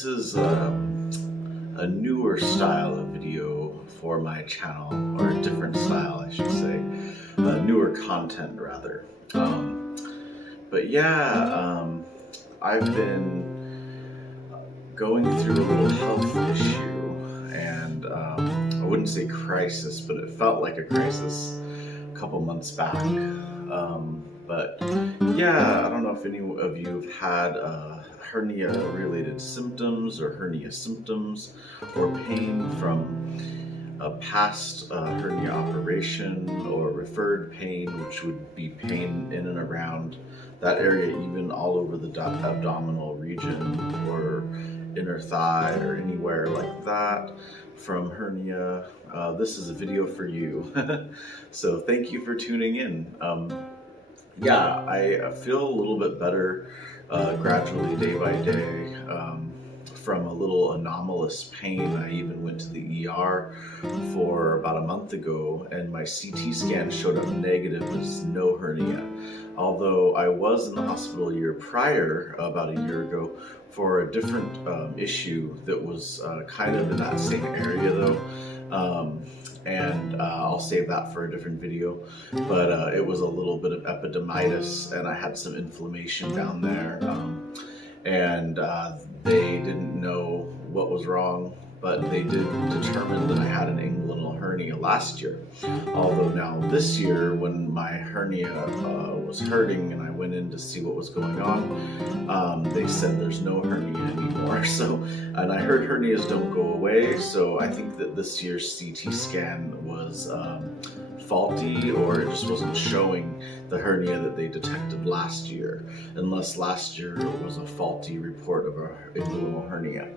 This is a newer style of video for my channel, or a different style, I should say. Newer content, rather. But yeah, I've been going through a little health issue, and I wouldn't say crisis, but it felt like a crisis a couple months back. But yeah, I don't know if any of you have had hernia-related symptoms or hernia symptoms or pain from a past hernia operation or referred pain, which would be pain in and around that area, even all over the abdominal region or inner thigh or anywhere like that from hernia. This is a video for you. So thank you for tuning in. Yeah, I feel a little bit better gradually, day by day, from a little anomalous pain. I even went to the ER for about a month ago, and my CT scan showed up negative as no hernia. Although I was in the hospital a year prior, about a year ago, for a different issue that was kind of in that same area though. I'll save that for a different video, but it was a little bit of epididymitis, and I had some inflammation down there, and they didn't know what was wrong, but they did determine that I had an inguinal hernia last year. Although now this year, when my hernia was hurting and I went in to see what was going on, they said there's no hernia anymore. So, and I heard hernias don't go away, so I think that this year's CT scan was faulty, or it just wasn't showing the hernia that they detected last year, unless last year was a faulty report of a inguinal hernia.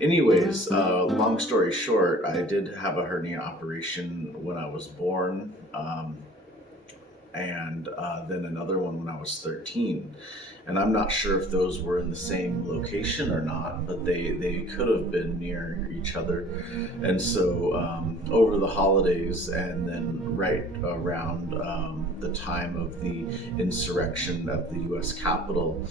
Anyways, long story short, I did have a hernia operation when I was born, and then another one when I was 13. And I'm not sure if those were in the same location or not, but they could have been near each other. And so over the holidays, and then right around the time of the insurrection at the US Capitol,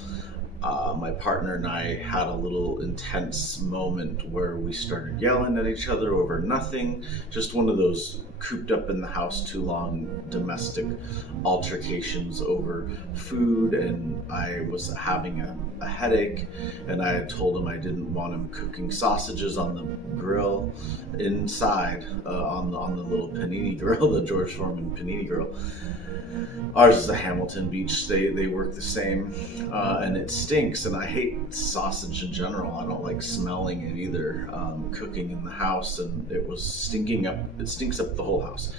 my partner and I had a little intense moment where we started yelling at each other over nothing, just one of those cooped up in the house too long domestic altercations over food. And I was having a headache, and I had told him I didn't want him cooking sausages on the grill inside, on the little panini grill, the George Foreman panini grill. Ours is a Hamilton Beach. They work the same, and it stinks, and I hate sausage in general. I don't like smelling it either, cooking in the house, and it was stinking up. It stinks up the whole house.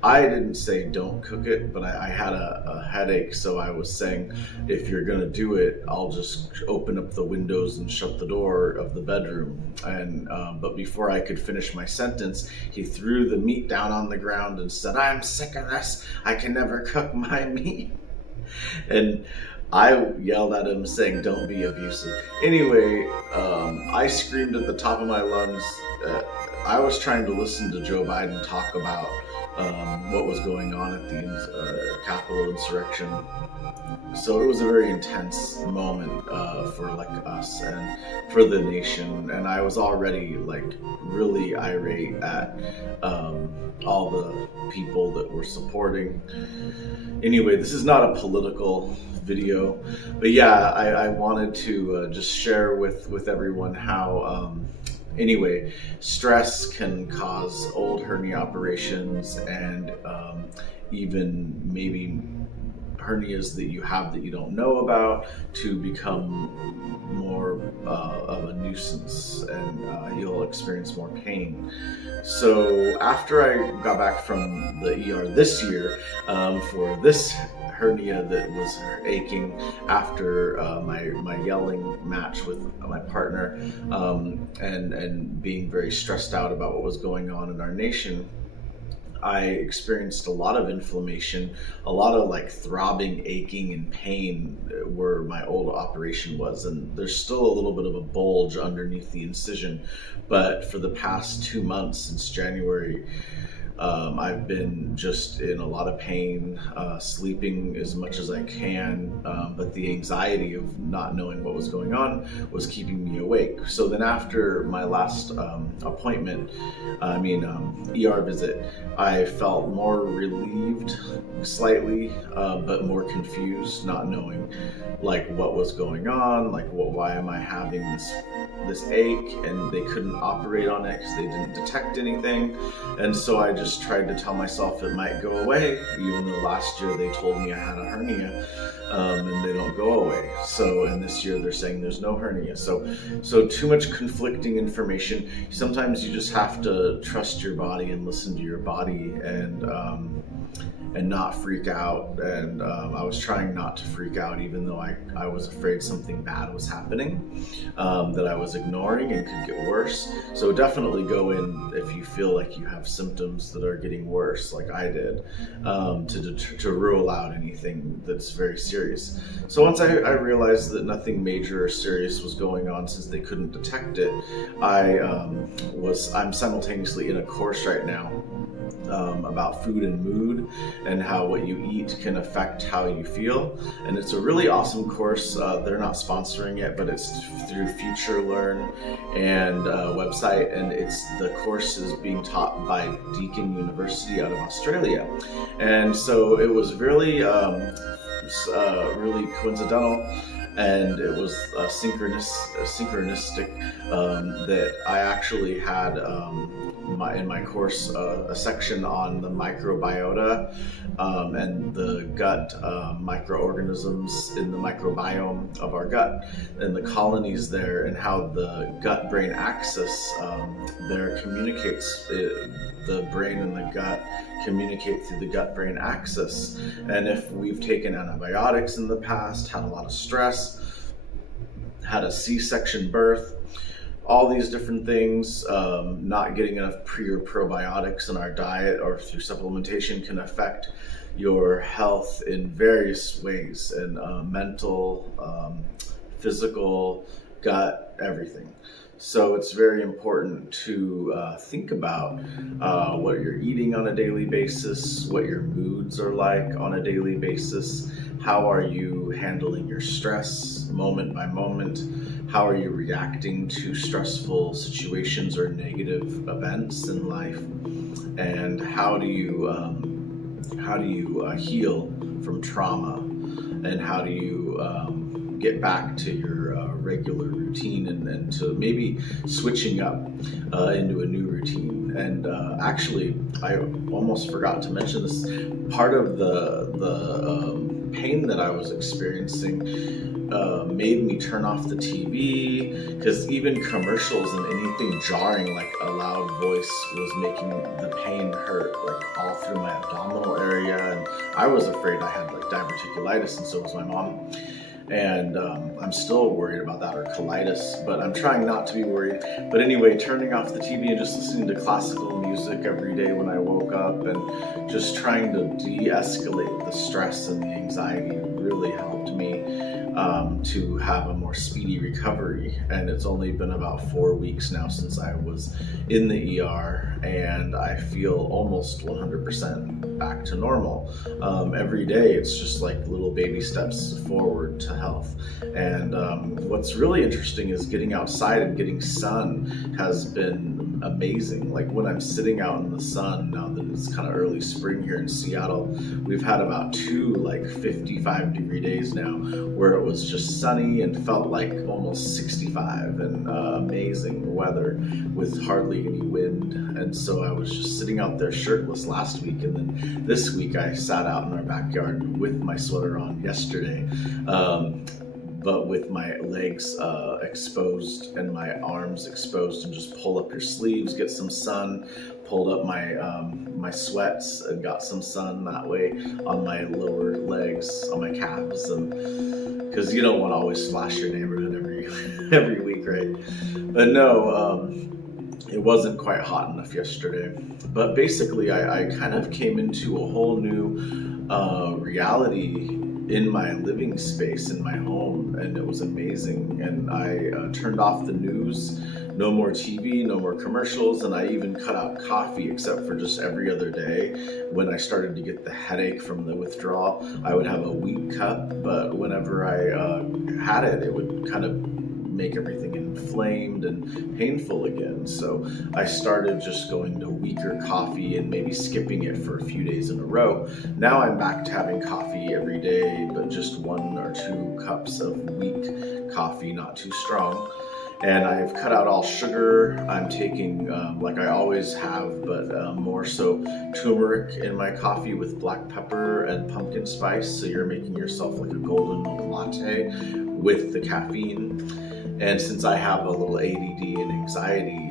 I didn't say don't cook it, but I had a headache, so I was saying, if you're gonna do it, I'll just open up the windows and shut the door of the bedroom. And but before I could finish my sentence, he threw the meat down on the ground and said, "I'm sick of this. I can never cook my meat." And I yelled at him saying, "Don't be abusive." Anyway, I screamed at the top of my lungs. I was trying to listen to Joe Biden talk about what was going on at the Capitol insurrection. So it was a very intense moment for like us and for the nation, and I was already like really irate at all the people that were supporting. Anyway, this is not a political video, but yeah, I wanted to just share with everyone how anyway, stress can cause old hernia operations, and even maybe hernias that you have that you don't know about to become more of a nuisance, and you'll experience more pain. So after I got back from the ER this year for this hernia that was aching after my yelling match with my partner, and being very stressed out about what was going on in our nation, I experienced a lot of inflammation, a lot of like throbbing, aching, and pain where my old operation was. And there's still a little bit of a bulge underneath the incision. But for the past 2 months, since January, I've been just in a lot of pain, sleeping as much as I can, but the anxiety of not knowing what was going on was keeping me awake. So then after my last ER visit, I felt more relieved slightly, but more confused, not knowing like what was going on, like why am I having this ache, and they couldn't operate on it because they didn't detect anything. And so I just tried to tell myself it might go away, even though last year they told me I had a hernia, and they don't go away. So, and this year they're saying there's no hernia. So too much conflicting information. Sometimes you just have to trust your body and listen to your body, and not freak out. And I was trying not to freak out, even though I was afraid something bad was happening, that I was ignoring and could get worse. So definitely go in if you feel like you have symptoms that are getting worse, like I did, to rule out anything that's very serious. So once I realized that nothing major or serious was going on, since they couldn't detect it, I'm simultaneously in a course right now about food and mood, and how what you eat can affect how you feel. And it's a really awesome course. They're not sponsoring it, but it's through Future Learn and website, and the course is being taught by Deakin University out of Australia. And so it was really really coincidental, and it was synchronistic, that I actually had in my course a section on the microbiota, and the gut microorganisms in the microbiome of our gut, and the colonies there, and how the gut-brain axis there communicates. The brain and the gut communicate through the gut-brain axis. And if we've taken antibiotics in the past, had a lot of stress, had a C-section birth, all these different things, not getting enough pre or probiotics in our diet or through supplementation can affect your health in various ways, and mental, physical, gut, everything. So it's very important to think about what you're eating on a daily basis, what your moods are like on a daily basis, how are you handling your stress moment by moment, how are you reacting to stressful situations or negative events in life, and how do you heal from trauma, and how do you get back to your regular routine, and to maybe switching up into a new routine. And actually, I almost forgot to mention this. Part of the pain that I was experiencing made me turn off the TV, because even commercials and anything jarring, like a loud voice, was making the pain hurt, like all through my abdominal area. And I was afraid I had like diverticulitis, and so was my mom. And I'm still worried about that, or colitis, but I'm trying not to be worried. But anyway, turning off the TV and just listening to classical music every day when I woke up, and just trying to de-escalate the stress and the anxiety really helped me to have a more speedy recovery. And it's only been about 4 weeks now since I was in the ER, and I feel almost 100% back to normal. Every day it's just like little baby steps forward to health. And what's really interesting is getting outside and getting sun has been amazing. Like when I'm sitting out in the sun, now that it's kind of early spring here in Seattle, we've had about 2 like 55-degree days now where it was just sunny and felt like almost 65, and amazing weather with hardly any wind. And so I was just sitting out there shirtless last week, and then this week I sat out in our backyard with my sweater on yesterday, but with my legs exposed and my arms exposed, and just pull up your sleeves, get some sun, pulled up my sweats and got some sun that way on my lower legs, on my calves, and because you don't want to always flash your neighborhood every week, right? But no, it wasn't quite hot enough yesterday. But basically, I kind of came into a whole new reality in my living space in my home, and it was amazing. And I turned off the news no more TV, no more commercials, and I even cut out coffee except for just every other day. When I started to get the headache from the withdrawal, I would have a wheat cup, but whenever I had it, it would kind of make everything inflamed and painful again. So I started just going to weaker coffee and maybe skipping it for a few days in a row. Now I'm back to having coffee every day, but just 1 or 2 cups of weak coffee, not too strong. And I've cut out all sugar. I'm taking, like I always have, but more so turmeric in my coffee with black pepper and pumpkin spice. So you're making yourself like a golden milk latte with the caffeine. And since I have a little ADD and anxiety,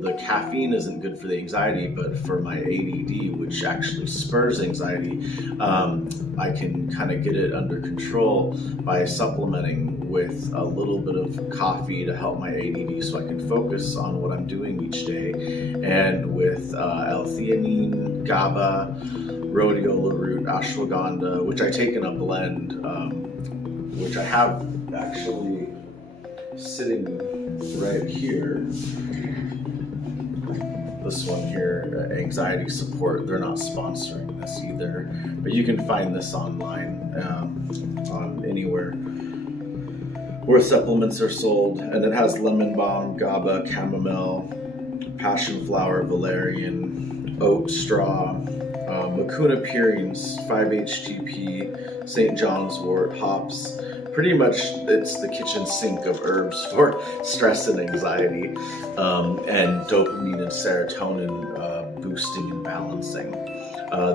the caffeine isn't good for the anxiety, but for my ADD, which actually spurs anxiety, I can kind of get it under control by supplementing with a little bit of coffee to help my ADD so I can focus on what I'm doing each day. And with L-theanine, GABA, rhodiola root, ashwagandha, which I take in a blend, which I have actually sitting right here. This one here, anxiety support, they're not sponsoring this either, but you can find this online on anywhere where supplements are sold, and it has lemon balm, GABA, chamomile, passion flower, valerian, oat straw, mucuna purines, 5-HTP, St. John's wort, hops. Pretty much it's the kitchen sink of herbs for stress and anxiety, and dopamine and serotonin boosting and balancing.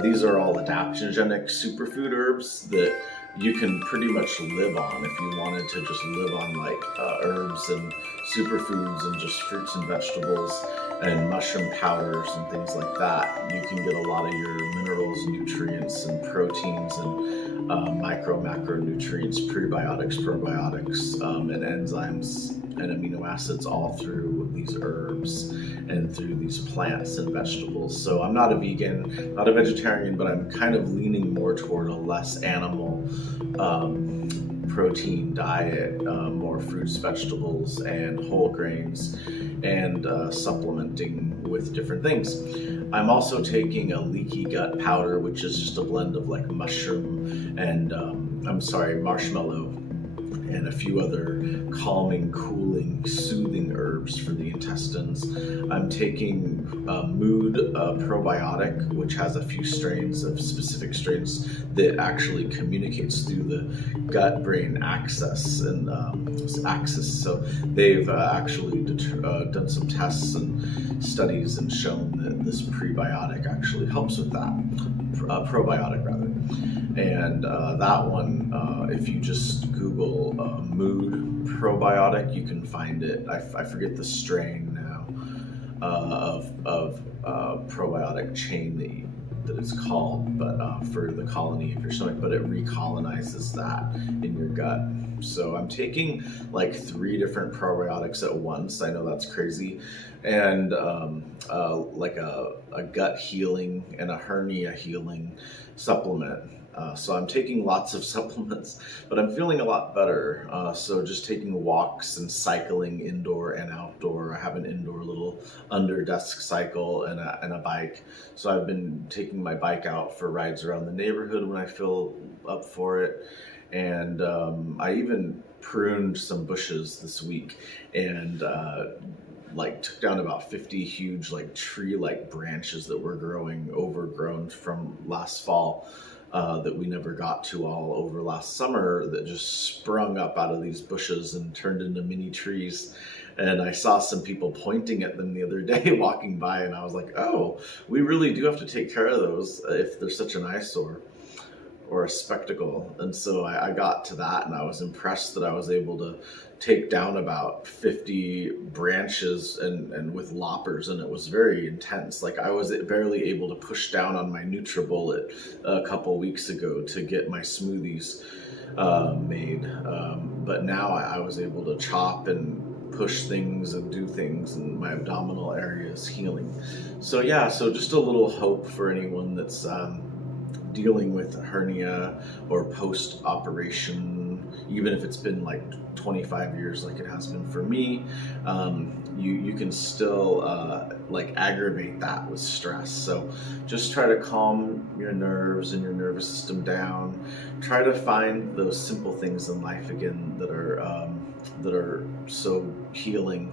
These are all adaptogenic superfood herbs that you can pretty much live on if you wanted to just live on like herbs and superfoods and just fruits and vegetables and mushroom powders and things like that. You can get a lot of your minerals, nutrients, and proteins and macronutrients, prebiotics, probiotics, and enzymes and amino acids all through these herbs and through these plants and vegetables. So I'm not a vegan, not a vegetarian, but I'm kind of leaning more toward a less animal protein diet, more fruits, vegetables, and whole grains, and supplementing with different things. I'm also taking a leaky gut powder, which is just a blend of like mushroom and marshmallow and a few other calming, cooling, soothing herbs for the intestines. I'm taking Mood probiotic, which has a few strains of specific strains that actually communicates through the gut-brain axis and axis. So they've actually done some tests and studies and shown that this prebiotic actually helps with that. Probiotic rather. And that one, if you just Google Mood probiotic, you can find it. I forget the strain now of probiotic chain that it's called, but for the colony of your stomach, but it recolonizes that in your gut. So I'm taking like 3 different probiotics at once. I know that's crazy. And like a gut healing and a hernia healing supplement. So I'm taking lots of supplements, but I'm feeling a lot better. So just taking walks and cycling indoor and outdoor. I have an indoor little under desk cycle and a bike. So I've been taking my bike out for rides around the neighborhood when I feel up for it. And I even pruned some bushes this week and like took down about 50 huge like tree-like branches that were overgrown from last fall. That we never got to all over last summer, that just sprung up out of these bushes and turned into mini trees. And I saw some people pointing at them the other day walking by, and I was like, oh, we really do have to take care of those if they're such an eyesore or a spectacle. And so I got to that, and I was impressed that I was able to take down about 50 branches and with loppers, and it was very intense. Like I was barely able to push down on my NutriBullet a couple weeks ago to get my smoothies made. But now I was able to chop and push things and do things, and my abdominal area is healing. So yeah, so just a little hope for anyone that's dealing with a hernia or post operation, even if it's been like 25 years like it has been for me, you can still like aggravate that with stress. So just try to calm your nerves and your nervous system down. Try to find those simple things in life again that are so healing,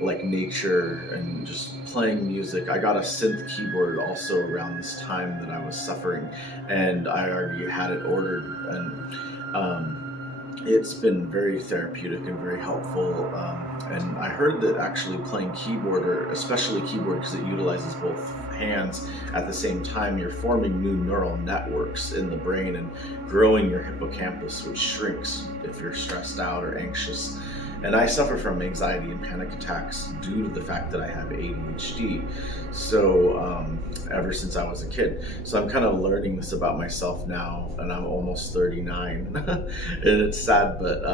like nature and just playing music. I got a synth keyboard also around this time that I was suffering, and I already had it ordered, and it's been very therapeutic and very helpful. And I heard that actually playing keyboard, or especially keyboard because it utilizes both hands at the same time, you're forming new neural networks in the brain and growing your hippocampus, which shrinks if you're stressed out or anxious. And I suffer from anxiety and panic attacks due to the fact that I have ADHD. So ever since I was a kid. So I'm kind of learning this about myself now, and I'm almost 39. And it's sad, but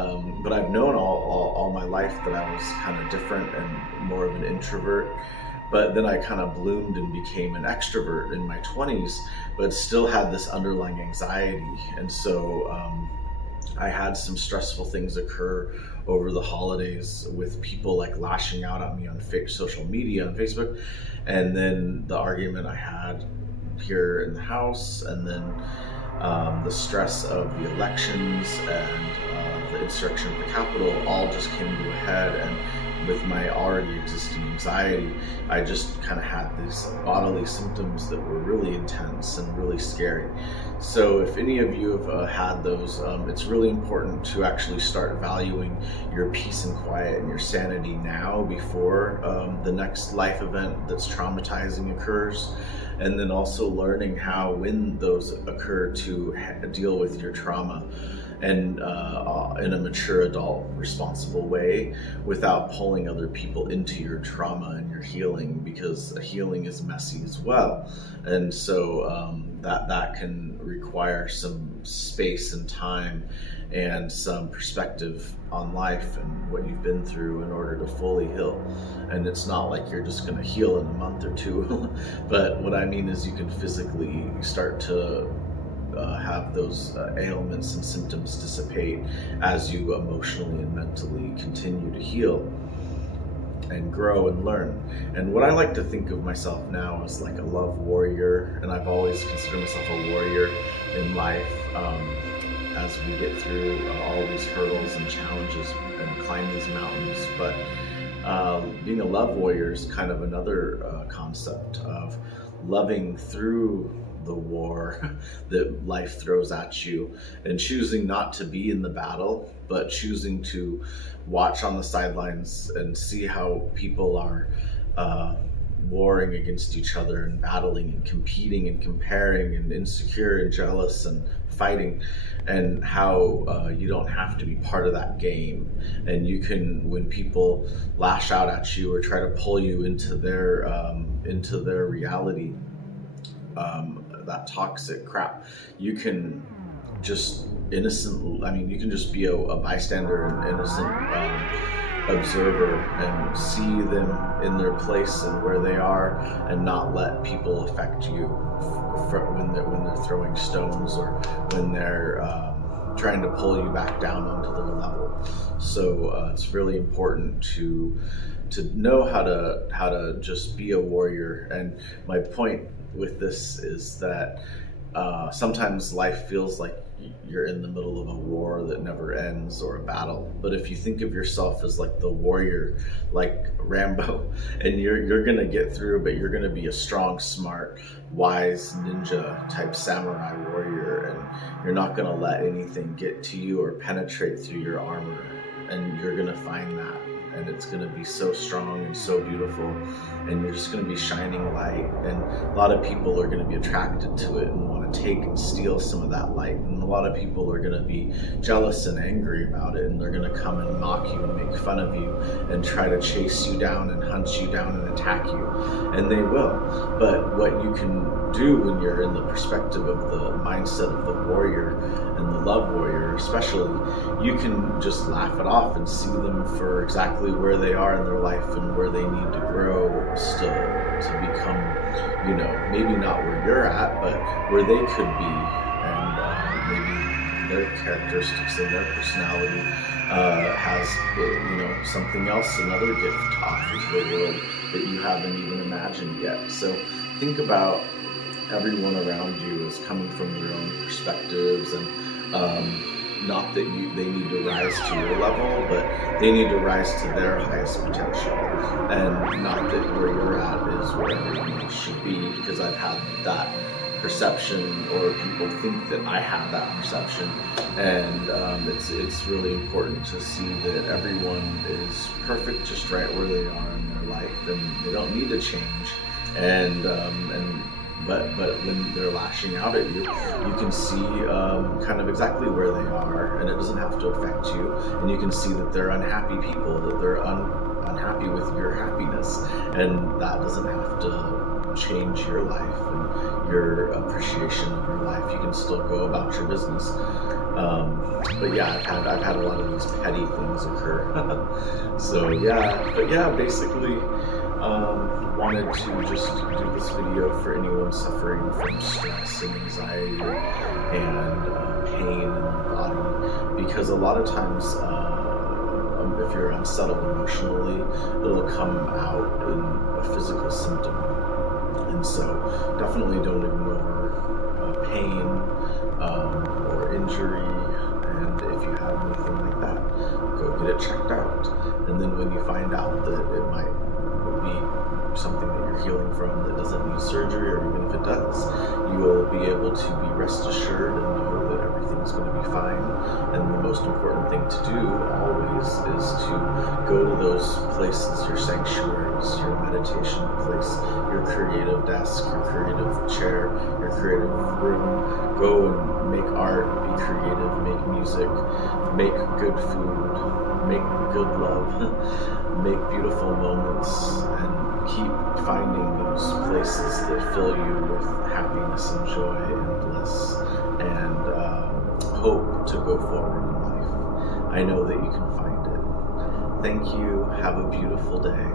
I've known all my life that I was kind of different and more of an introvert. But then I kind of bloomed and became an extrovert in my 20s, but still had this underlying anxiety. And so I had some stressful things occur over the holidays with people like lashing out at me on fake social media, on Facebook, and then the argument I had here in the house, and then the stress of the elections and the insurrection of the Capitol all just came to a head. And with my already existing anxiety, I just kind of had these bodily symptoms that were really intense and really scary. So if any of you have had those, it's really important to actually start valuing your peace and quiet and your sanity now before the next life event that's traumatizing occurs. And then also learning how, when those occur, to deal with your trauma and in a mature adult responsible way without pulling other people into your trauma and your healing, because healing is messy as well. And so that can require some space and time and some perspective on life and what you've been through in order to fully heal. And it's not like you're just going to heal in a month or two, but what I mean is you can physically start to have those ailments and symptoms dissipate as you emotionally and mentally continue to heal and grow and learn. And what I like to think of myself now is like a love warrior, and I've always considered myself a warrior in life as we get through all these hurdles and challenges and climb these mountains. But being a love warrior is kind of another concept of loving through the war that life throws at you, and choosing not to be in the battle, but choosing to watch on the sidelines and see how people are warring against each other and battling and competing and comparing and insecure and jealous and fighting, and how you don't have to be part of that game. And you can, when people lash out at you or try to pull you into their reality, that toxic crap, you can just you can just be a bystander, an innocent observer, and see them in their place and where they are, and not let people affect you when they're throwing stones or when they're trying to pull you back down onto their level. So it's really important to know how to just be a warrior. And my point with this is that sometimes life feels like you're in the middle of a war that never ends, or a battle. But if you think of yourself as like the warrior, like Rambo, and you're gonna get through, but you're gonna be a strong, smart, wise ninja type samurai warrior, and you're not gonna let anything get to you or penetrate through your armor, and you're gonna find that, and it's going to be so strong and so beautiful, and you're just going to be shining light, and a lot of people are going to be attracted to it and want to take and steal some of that light, and a lot of people are going to be jealous and angry about it, and they're going to come and mock you and make fun of you and try to chase you down and hunt you down and attack you, and they will. But what you can do when you're in the perspective of the mindset of the warrior and the love warrior especially, you can just laugh it off and see them for exactly where they are in their life and where they need to grow still to become, maybe not where you're at, but where they they could be, and maybe their characteristics and their personality has something else, another gift to offer to the world that you haven't even imagined yet. So think about everyone around you as coming from their own perspectives, and not that they need to rise to your level, but they need to rise to their highest potential, and not that where you're at is where everyone else should be, because I've had that perception, or people think that I have that perception, and it's really important to see that everyone is perfect just right where they are in their life, and they don't need to change. But when they're lashing out at you, you can see kind of exactly where they are, and it doesn't have to affect you. And you can see that they're unhappy people, that they're unhappy with your happiness, and that doesn't have to change your life and your appreciation of your life. You can still go about your business. But yeah, I've had a lot of these petty things occur. Basically. Wanted to just do this video for anyone suffering from stress and anxiety and pain in their body, because a lot of times if you're unsettled emotionally, it'll come out in a physical symptom. And so definitely don't ignore pain or injury, and if you have anything like that, go get it checked out. And then when you find out that it might be something that you're healing from that doesn't need surgery, or even if it does, you will be able to be rest assured and know that everything's going to be fine. And the most important thing to do always is to go to those places, your sanctuaries, your meditation place, your creative desk, your creative chair, your creative room. Go and make art, be creative, make music, make good food, make good love, make beautiful moments, and keep finding those places that fill you with happiness and joy and bliss, and hope to go forward in life. I know that you can find it. Thank you. Have a beautiful day.